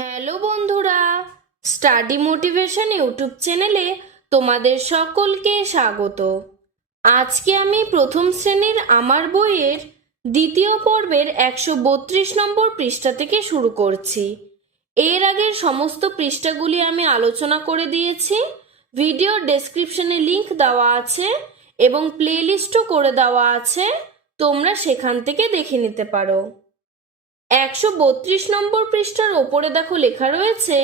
Hello বন্ধুরা, study motivation YouTube চ্যানেলে তোমাদের সকলকে স্বাগত। আজকে আমি প্রথম শ্রেণীর আমার বইয়ের দ্বিতীয় পর্বের 132 নম্বর পৃষ্ঠা থেকে শুরু করছি। এর আগের সমস্ত পৃষ্ঠাগুলি আমি আলোচনা করে দিয়েছি। ভিডিও ডেসক্রিপশনে লিংক দেওয়া আছে এবং প্লেলিস্টও করে দেওয়া আছে, তোমরা সেখান থেকে দেখে নিতে পারো। 132 নম্বর পৃষ্ঠার ওপরে দেখো লেখা রয়েছে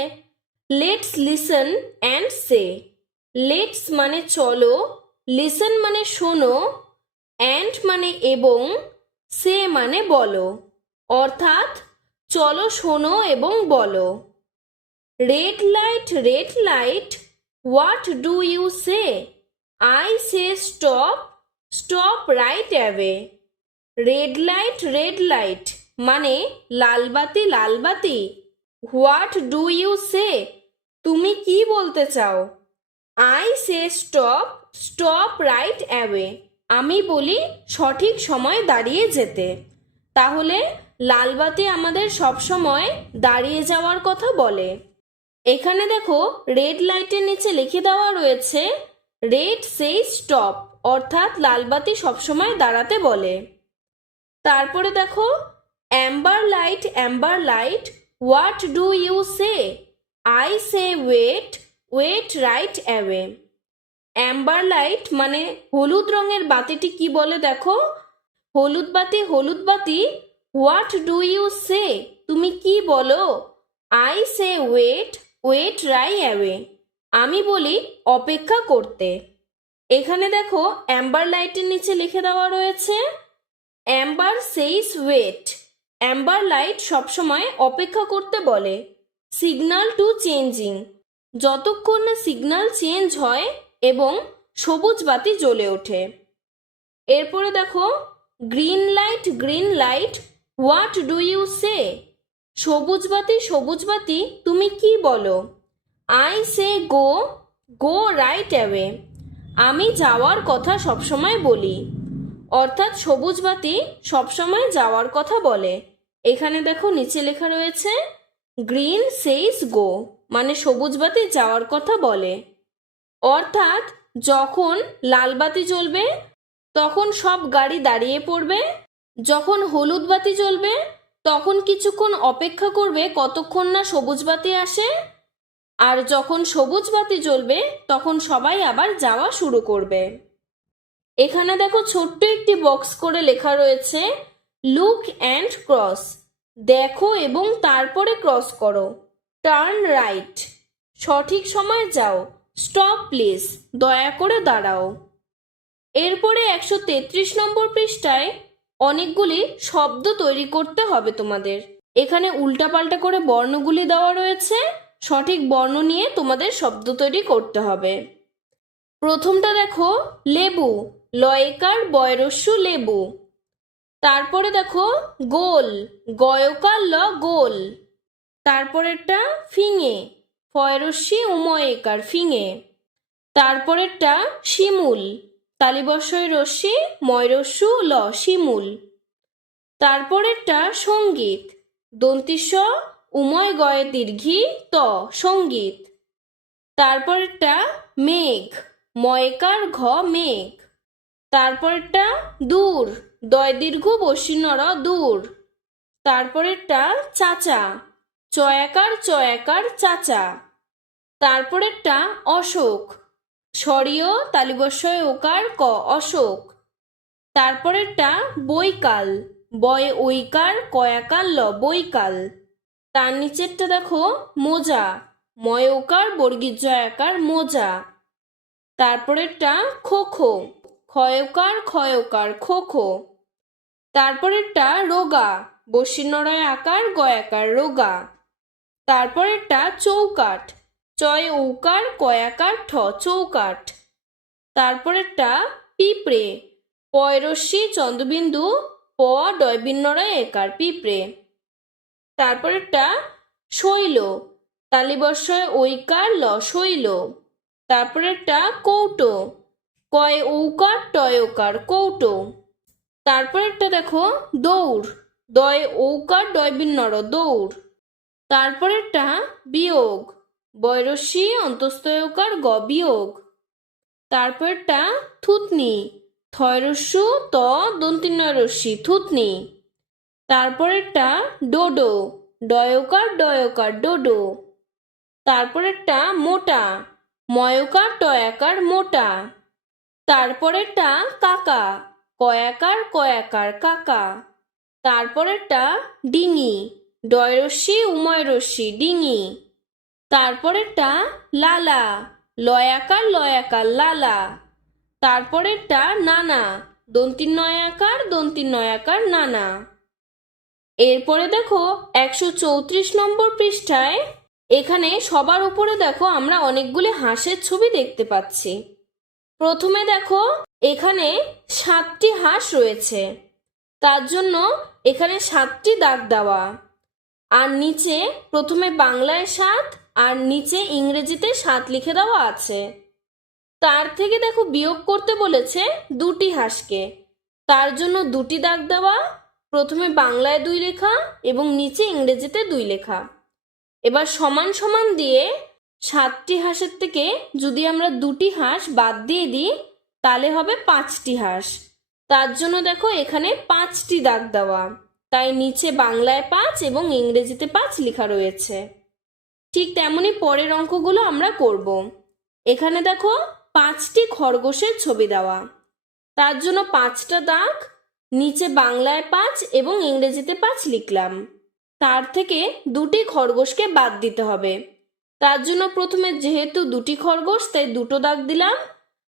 let's listen and say. Let's মানে চলো, লিসন মানে শোনো, অ্যান্ড মানে এবং, সে মানে বলো। অর্থাৎ চলো শোনো এবং বলো। Red light, what do you say? I say stop, stop right away. Red light মানে লাল বাতি। What do you say? তুমি কি বলতে চাও? I say stop, stop right away. আমি বলি সঠিক সময় দাঁড়িয়ে যেতে। তাহলে লাল বাতি আমাদের সব সময় দাঁড়িয়ে যাওয়ার কথা বলে। এখানে দেখো রেড লাইটের নিচে লিখে দেওয়া রয়েছে রেড সে স্টপ, অর্থাৎ লাল বাতি সবসময় দাঁড়াতে বলে। তারপরে দেখো amber light, what do you say? I say wait, wait right away. Amber light মানে হলুদ রঙের বাতিটি কি বলে দেখো, হলুদ বাতি, হোয়াট ডু ইউ সে? তুমি কি বলো? I say wait, wait right away. আমি বলি অপেক্ষা করতে। এখানে দেখো অ্যাম্বার লাইটের নিচে লিখে দেওয়া রয়েছে amber says wait. Amber light সবসময় অপেক্ষা করতে বলে। সিগন্যাল টু চেঞ্জিং, যতক্ষণ না সিগন্যাল চেঞ্জ হয় এবং সবুজ বাতি জ্বলে ওঠে। এরপরে দেখো green light, what do you say? সবুজ বাতি, তুমি কি বলো? I say go, go right away. আমি যাওয়ার কথা সবসময় বলি। অর্থাৎ সবুজ বাতি সবসময় যাওয়ার কথা বলে। এখানে দেখো নিচে লেখা রয়েছে গ্রিন সেইস গো, মানে সবুজ বাতি যাওয়ার কথা বলে। অর্থাৎ যখন লাল বাতি জ্বলবে তখন সব গাড়ি দাঁড়িয়ে পড়বে, যখন হলুদ বাতি জ্বলবে তখন কিছুক্ষণ অপেক্ষা করবে কতক্ষণ না সবুজ বাতি আসে, আর যখন সবুজ বাতি জ্বলবে তখন সবাই আবার যাওয়া শুরু করবে। এখানে দেখো ছোট্ট একটি বক্স করে লেখা রয়েছে লুক অ্যান্ড ক্রস, দেখো এবং তারপরে ক্রস করো। টার্ন রাইট, সঠিক সময় যাও। স্টপ প্লিজ, দয়া করে দাঁড়াও। এরপরে 133 নম্বর পৃষ্ঠায় অনেকগুলি শব্দ তৈরি করতে হবে তোমাদের। এখানে উল্টাপাল্টা করে বর্ণগুলি দেওয়া রয়েছে, সঠিক বর্ণ নিয়ে তোমাদের শব্দ তৈরি করতে হবে। প্রথমটা দেখো লেবু, লয়কার বয়রস্যু লেবু। তারপরে দেখো গোল, গয়কার ল গোল। তারপরেরটা ফিঙে, ফয়রস্যি উময়কার ফিঙে। তারপরেরটা শিমুল, তালিবস্যই রস্যি ময়রস্যু ল শিমুল। তারপরেরটা সঙ্গীত, দন্তিস্ব উময় গয়ে দীর্ঘি ত সঙ্গীত। তারপরেরটা মেঘ, ময়কার ঘ মেঘ। তারপরেরটা দূর, দয় দীর্ঘ বসিনর দূর। তারপরেরটা চাচা, চয়াকার চাচা। তারপরেরটা অশোক, সরিয় তালিবস্যয় ওকার ক অশোক। তারপরেরটা বৈকাল, বয় ঐকার কয়াকার ল বৈকাল। তার নিচেরটা দেখো মোজা, ময়কার বর্গীর জয়াকার মোজা। তারপরেরটা খোখো, ক্ষয়কার খোখো। তারপরেরটা রোগা, বসিনরয় আকার গয়াকার রোগা। তারপরেরটা চৌকাঠ, চয় ঔকার কয়াকার ঠ চৌকাঠ। তারপরেরটা পিঁপড়ে, পয়রস্যি চন্দ্রবিন্দু প ডয়বিন্নরয় একার পিঁপড়ে। তারপরেরটা শৈল, তালিবস্যয় ঐকার ল শৈল। তারপরেরটা কৌটো, কয় ঔকার টয়কার কৌটো। তারপরেরটা দেখো দৌড়, দয় ঔকার ডয়বিন্নর দৌড়। তারপরেরটা বিয়োগ, বয়রস্যি অন্তস্তয়কার গ বিয়োগ। তারপরেরটা থুতনি, থয়রস্যু ত দন্তিন্য রস্যি থুতনি। তারপরেরটা ডোডো, ডয়কার ডোডো। তারপরেরটা মোটা, ময়কার টয়াকার মোটা। তারপরেরটা কাকা, কয়াকার কাকা। তারপরেরটা ডিঙি, ডয়রস্যি উময়রস্যি ডিঙি। তারপরেরটা লালা, লয়াকার লালা। তারপরেরটা নানা, দন্তির নানা। এরপরে দেখো 134 নম্বর পৃষ্ঠায়, এখানে সবার উপরে দেখো আমরা অনেকগুলি হাঁসের ছবি দেখতে পাচ্ছি। প্রথমে দেখো এখানে 7টি হাঁস রয়েছে, তার জন্য এখানে 7টি দাগ দেওয়া। আর নিচে প্রথমে বাংলায় 7 আর নিচে ইংরেজিতে 7 লিখে দেওয়া আছে। তার থেকে দেখো বিয়োগ করতে বলেছে 2টি হাঁসকে, তার জন্য 2টি দাগ দেওয়া, প্রথমে বাংলায় 2 লেখা এবং নিচে ইংরেজিতে 2 লেখা। এবার সমান সমান দিয়ে 7টি হাঁসের থেকে যদি আমরা 2টি হাঁস বাদ দিয়ে দিই তাহলে হবে 5টি হাঁস। তার জন্য দেখো এখানে 5টি দাগ দেওয়া, তাই নিচে বাংলায় 5 এবং ইংরেজিতে 5 লেখা রয়েছে। ঠিক তেমনি পরের অঙ্কগুলো আমরা করব। এখানে দেখো 5টি খরগোশের ছবি দেওয়া, তার জন্য 5টা দাগ, নিচে বাংলায় 5 এবং ইংরেজিতে 5 লিখলাম। তার থেকে 2টি খরগোশকে বাদ দিতে হবে, তার জন্য প্রথমে যেহেতু 2টি খরগোশ তাই 2টো দাগ দিলাম,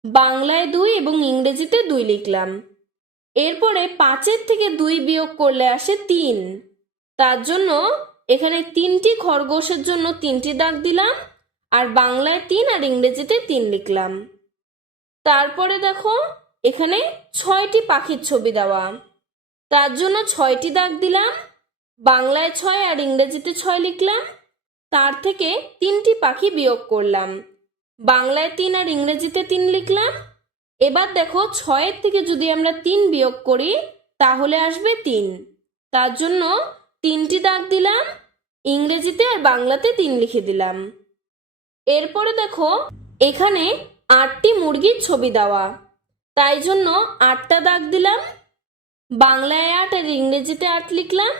বাংলায় 2 এবং ইংরেজিতে 2 লিখলাম। এরপরে 5-এর থেকে 2 বিয়োগ করলে আসে 3, তার জন্য এখানে 3টি খরগোশের জন্য 3টি দাগ দিলাম, আর বাংলায় 3 আর ইংরেজিতে 3 লিখলাম। তারপরে দেখো এখানে 6টি পাখির ছবি দেওয়া, তার জন্য 6টি দাগ দিলাম, বাংলায় 6 আর ইংরেজিতে 6 লিখলাম। তার থেকে 3টি পাখি বিয়োগ করলাম, বাংলায় 3 আর ইংরেজিতে 3 লিখলাম। এবার দেখো 6-এর থেকে যদি আমরা 3 বিয়োগ করি তাহলে আসবে 3, তার জন্য 3টি দাগ দিলাম, ইংরেজিতে আর বাংলাতে 3 লিখে দিলাম। এরপরে দেখো এখানে 8টি মুরগির ছবি দেওয়া, তাই জন্য 8টা দাগ দিলাম, বাংলায় 8 আর ইংরেজিতে 8 লিখলাম।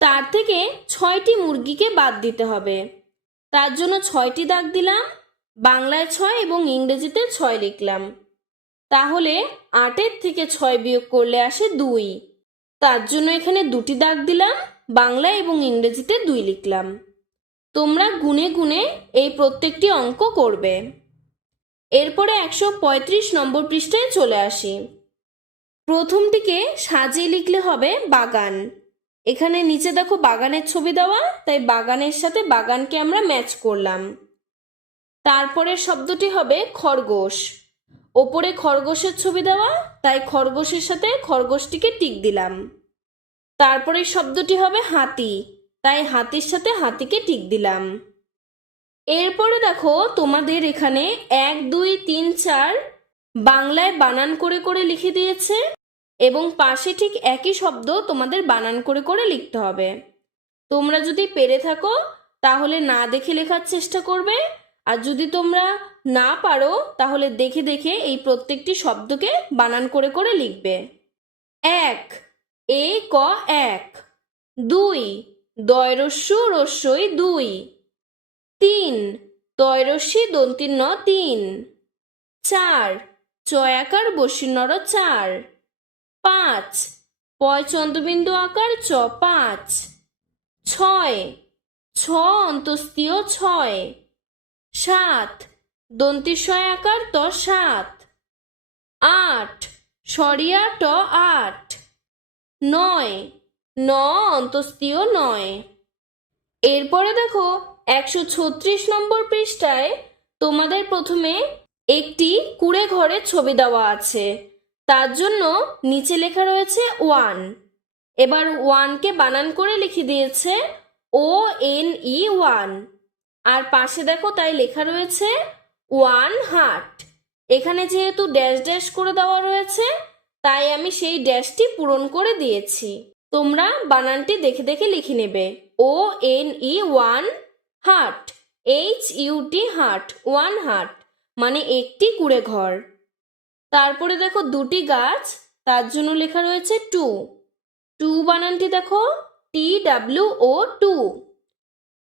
তার থেকে 6টি মুরগিকে বাদ দিতে হবে, তার জন্য 6টি দাগ দিলাম, বাংলায় 6 এবং ইংরেজিতে 6 লিখলাম। তাহলে 8-এর থেকে 6 বিয়োগ করলে আসে 2, তার জন্য এখানে 2টি দাগ দিলাম, বাংলায় এবং ইংরেজিতে 2 লিখলাম। তোমরা গুনে গুনে এই প্রত্যেকটি অঙ্ক করবে। এরপরে 135 নম্বর পৃষ্ঠায় চলে আসি। প্রথমটিকে সাজিয়ে লিখলে হবে বাগান। এখানে নিচে দেখো বাগানের ছবি দেওয়া, তাই বাগানের সাথে বাগানকে আমরা ম্যাচ করলাম। তারপরের শব্দটি হবে খরগোশ, ওপরে খরগোশের ছবি দেওয়া, তাই খরগোশের সাথে খরগোশটিকে টিক দিলাম। তারপরের শব্দটি হবে হাতি, তাই হাতির সাথে হাতিকে টিক দিলাম। এরপরে দেখো তোমাদের এখানে 1, 2, 3, 4 বাংলায় বানান করে করে লিখে দিয়েছে, এবং পাশে ঠিক একই শব্দ তোমাদের বানান করে করে লিখতে হবে। তোমরা যদি পেরে থাকো তাহলে না দেখে লেখার চেষ্টা করবে, আর যদি তোমরা না পারো তাহলে দেখে দেখে এই প্রত্যেকটি শব্দকে বানান করে করে লিখবে। 1 এ ক 1, 2 দয়রস্যু রস্যই 2, 3 তয়রস্যি দন্তিন্ন 3, 4 চয়াকার বসিন্নর 4, 5 পয় চন্দ্রবিন্দু আকার চ 5, 6 ছ অন্তস্তীয় 6, 7 দন্তিস্বয় আকার ত 7, 8 সরিয়া ট 8, 9 ন অন্তস্তীয় 9। এরপরে দেখো 136 নম্বর পৃষ্ঠায় তোমাদের প্রথমে একটি কুঁড়ে ঘরের ছবি দেওয়া আছে, তার জন্য নিচে লেখা রয়েছে 1। এবার 1কে বানান করে লিখে দিয়েছে ONE 1, আর পাশে দেখো তাই লেখা রয়েছে 1 হার্ট। এখানে যেহেতু ড্যাশ ড্যাশ করে দেওয়া রয়েছে তাই আমি সেই ড্যাশটি পূরণ করে দিয়েছি, তোমরা বানানটি দেখে দেখে লিখে নেবে। ONE ওয়ান, হাট HUT হাট, ওয়ান হাট মানে একটি কুঁড়ে ঘর। তারপরে দেখো দুটি গাছ, তার জন্য লেখা রয়েছে টু। টু বানানটি দেখো TWO, টু।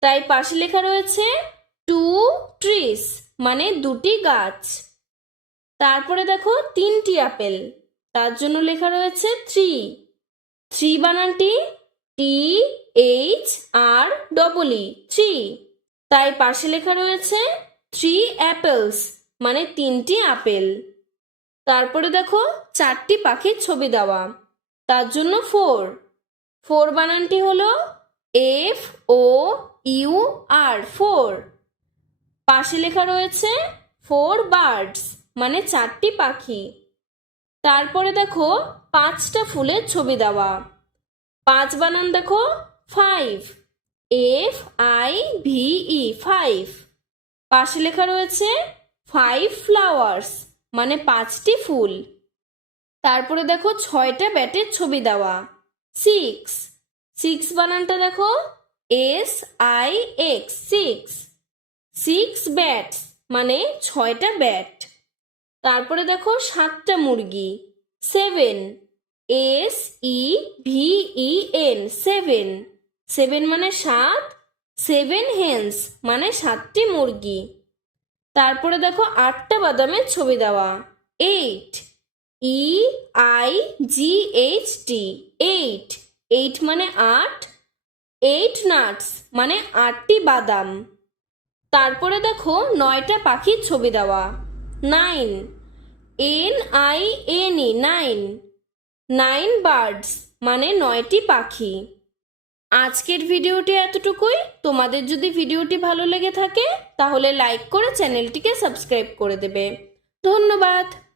তাই পাশে লেখা রয়েছে টু ট্রিস মানে দুটি গাছ। তারপরে দেখো তিনটি আপেল, তার জন্য লেখা রয়েছে থ্রি। থ্রি বানানটি THREE, থ্রি। তাই পাশে লেখা রয়েছে থ্রি অ্যাপেলস মানে তিনটি আপেল। তারপরে দেখো চারটি পাখির ছবি দেওয়া, তার জন্য ফোর। ফোর বানানটি হলো FOUR, ফোর। পাশে লেখা রয়েছে ফোর বার্ডস মানে চারটি পাখি। তারপরে দেখো পাঁচটা ফুলের ছবি দেওয়া, পাঁচ বানান দেখো ফাইভ, FIVE, ফাইভ। পাশে লেখা রয়েছে ফাইভ ফ্লাওয়ার্স মানে পাঁচটি ফুল। তারপরে দেখো ছয়টা ব্যাটের ছবি দেওয়া, সিক্স। সিক্স বানানটা দেখো SIX, সিক্স। সিক্স ব্যাটস মানে ছয়টা ব্যাট। তারপরে দেখো সাতটা মুরগি, সেভেন, SEVEN, সেভেন। সেভেন মানে সাত, সেভেন হেন্স মানে সাতটি মুরগি। তারপরে দেখো আটটা বাদামের ছবি দেওয়া, এইট, EIGHT, এইট। এইট মানে আট, এইট নাটস মানে আটটি বাদাম। তারপরে দেখো নয়টা পাখির ছবি দেওয়া, nine, NINE, nine. Nine birds মানে নয়টি পাখি। আজকের ভিডিওটি এতটুকুই। তোমাদের যদি ভিডিওটি ভালো লেগে থাকে তাহলে লাইক করে চ্যানেলটিকে সাবস্ক্রাইব করে দেবে। ধন্যবাদ।